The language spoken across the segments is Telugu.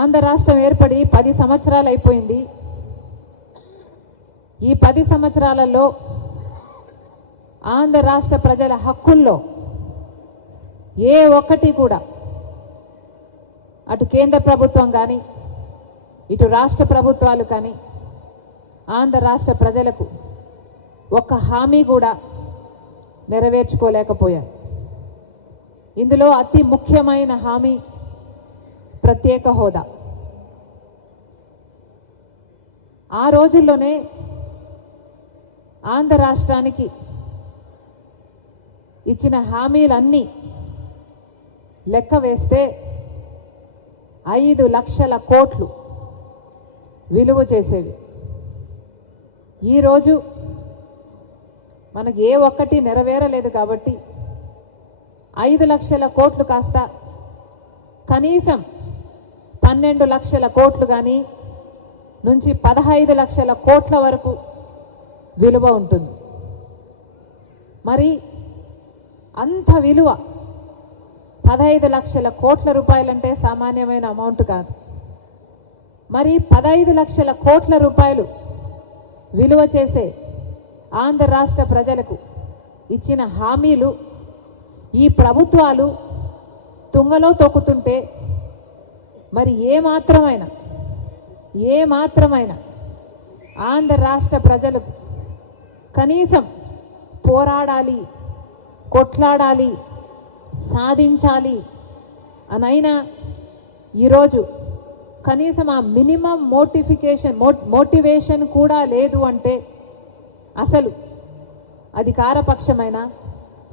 ఆంధ్ర రాష్ట్రం ఏర్పడి 10 సంవత్సరాలు అయిపోయింది. ఈ 10 సంవత్సరాలలో ఆంధ్ర రాష్ట్ర ప్రజల హక్కుల్లో ఏ ఒక్కటి కూడా అటు కేంద్ర ప్రభుత్వం కానీ ఇటు రాష్ట్ర ప్రభుత్వాలు కానీ ఆంధ్ర రాష్ట్ర ప్రజలకు ఒక్క హామీ కూడా నెరవేర్చుకోలేకపోయారు. ఇందులో అతి ముఖ్యమైన హామీ ప్రత్యేక హోదా. ఆ రోజుల్లోనే ఆంధ్ర రాష్ట్రానికి ఇచ్చిన హామీలన్నీ లెక్క వేస్తే 5 లక్షల కోట్లు విలువ చేసేవి. ఈరోజు మనకు ఏ ఒక్కటి నెరవేరలేదు కాబట్టి 5 లక్షల కోట్లు కాస్త కనీసం 12 లక్షల కోట్లు కానీ నుంచి 15 లక్షల కోట్ల వరకు విలువ ఉంటుంది. మరి అంత విలువ 15 లక్షల కోట్ల రూపాయలంటే సామాన్యమైన అమౌంట్ కాదు. మరి 15 లక్షల కోట్ల రూపాయలు విలువ చేసే ఆంధ్ర రాష్ట్ర ప్రజలకు ఇచ్చిన హామీలు ఈ ప్రభుత్వాలు తుంగలో తొక్కుతుంటే మరి ఏ మాత్రమైనా ఆంధ్ర రాష్ట్ర ప్రజలకు కనీసం పోరాడాలి, కొట్లాడాలి, సాధించాలి అనైనా ఈరోజు కనీసం ఆ మినిమం మోటివేషన్ కూడా లేదు అంటే అసలు అధికారపక్షమైన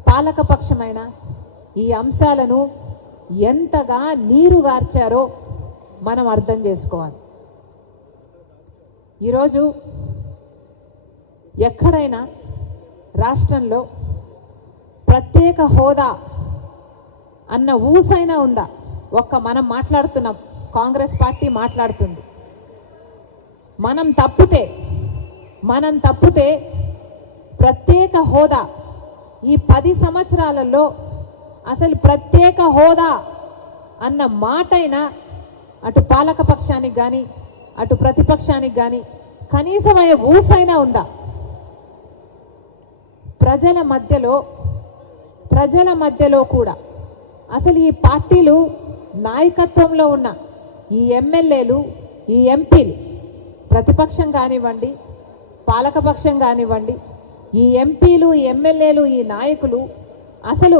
పాలకపక్షమైన ఈ అంశాలను ఎంతగా నీరుగార్చారో మనం అర్థం చేసుకోవాలి. ఈరోజు ఎక్కడైనా రాష్ట్రంలో ప్రత్యేక హోదా అన్న ఊసైనా ఉందా? మనం మాట్లాడుతున్నాం, కాంగ్రెస్ పార్టీ మాట్లాడుతుంది. మనం తప్పితే ప్రత్యేక హోదా ఈ 10 సంవత్సరాలలో అసలు ప్రత్యేక హోదా అన్న మాటైనా అటు పాలక పక్షానికి కానీ అటు ప్రతిపక్షానికి కానీ కనీసం ఊసైనా ఉందా? ప్రజల మధ్యలో కూడా అసలు ఈ పార్టీలు నాయకత్వంలో ఉన్న ఈ ఎమ్మెల్యేలు, ఈ ఎంపీలు, ప్రతిపక్షం కానివ్వండి పాలకపక్షం కానివ్వండి, ఈ ఎంపీలు, ఈ ఎమ్మెల్యేలు, ఈ నాయకులు అసలు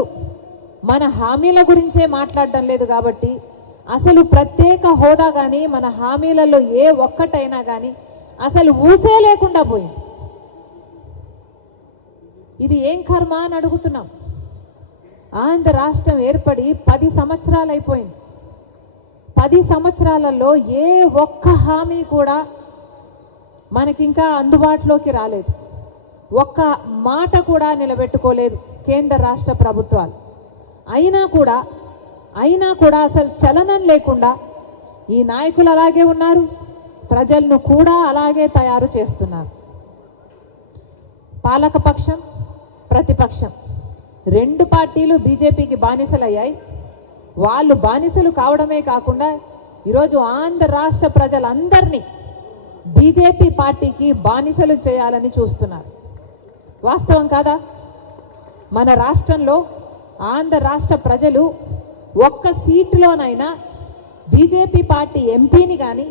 మన హామీల గురించే మాట్లాడడం లేదు. కాబట్టి అసలు ప్రత్యేక హోదా కానీ మన హామీలలో ఏ ఒక్కటైనా కానీ అసలు ఊసే లేకుండా పోయింది. ఇది ఏం కర్మ అని అడుగుతున్నాం. ఆంధ్ర రాష్ట్రం ఏర్పడి 10 సంవత్సరాలు అయిపోయింది. 10 సంవత్సరాలలో ఏ ఒక్క హామీ కూడా మనకింకా అందుబాటులోకి రాలేదు. ఒక్క మాట కూడా నిలబెట్టుకోలేదు కేంద్ర రాష్ట్ర ప్రభుత్వాలు. అయినా కూడా అసలు చలనం లేకుండా ఈ నాయకులు అలాగే ఉన్నారు, ప్రజలను కూడా అలాగే తయారు చేస్తున్నారు. పాలకపక్షం ప్రతిపక్షం 2 పార్టీలు బీజేపీకి బానిసలయ్యాయి. వాళ్ళు బానిసలు కావడమే కాకుండా ఈరోజు ఆంధ్ర రాష్ట్ర ప్రజలందరినీ బీజేపీ పార్టీకి బానిసలు చేయాలని చూస్తున్నారు. వాస్తవం కాదా? మన రాష్ట్రంలో ఆంధ్ర రాష్ట్ర ప్రజలు ఒక్క సీటులోనైనా బీజేపీ పార్టీ ఎంపీని కానీ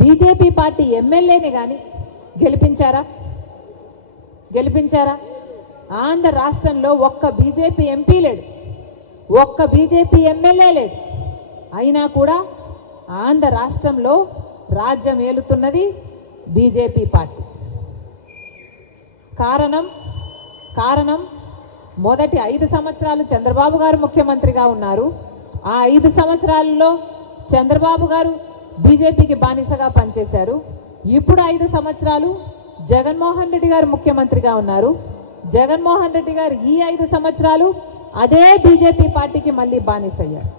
బీజేపీ పార్టీ ఎమ్మెల్యేని కానీ గెలిపించారా? ఆంధ్ర రాష్ట్రంలో ఒక్క బీజేపీ ఎంపీ లేడు, ఒక్క బీజేపీ ఎమ్మెల్యే లేడు. అయినా కూడా ఆంధ్ర రాష్ట్రంలో రాజ్యం ఏలుతున్నది బీజేపీ పార్టీ. కారణం మొదటి 5 సంవత్సరాలు చంద్రబాబు గారు ముఖ్యమంత్రిగా ఉన్నారు. ఆ 5 సంవత్సరాలలో చంద్రబాబు గారు బీజేపీకి బానిసగా పనిచేశారు. ఇప్పుడు 5 సంవత్సరాలు జగన్మోహన్ రెడ్డి గారు ముఖ్యమంత్రిగా ఉన్నారు. జగన్మోహన్ రెడ్డి గారు ఈ 5 సంవత్సరాలు అదే బీజేపీ పార్టీకి మళ్ళీ బానిసయ్యారు.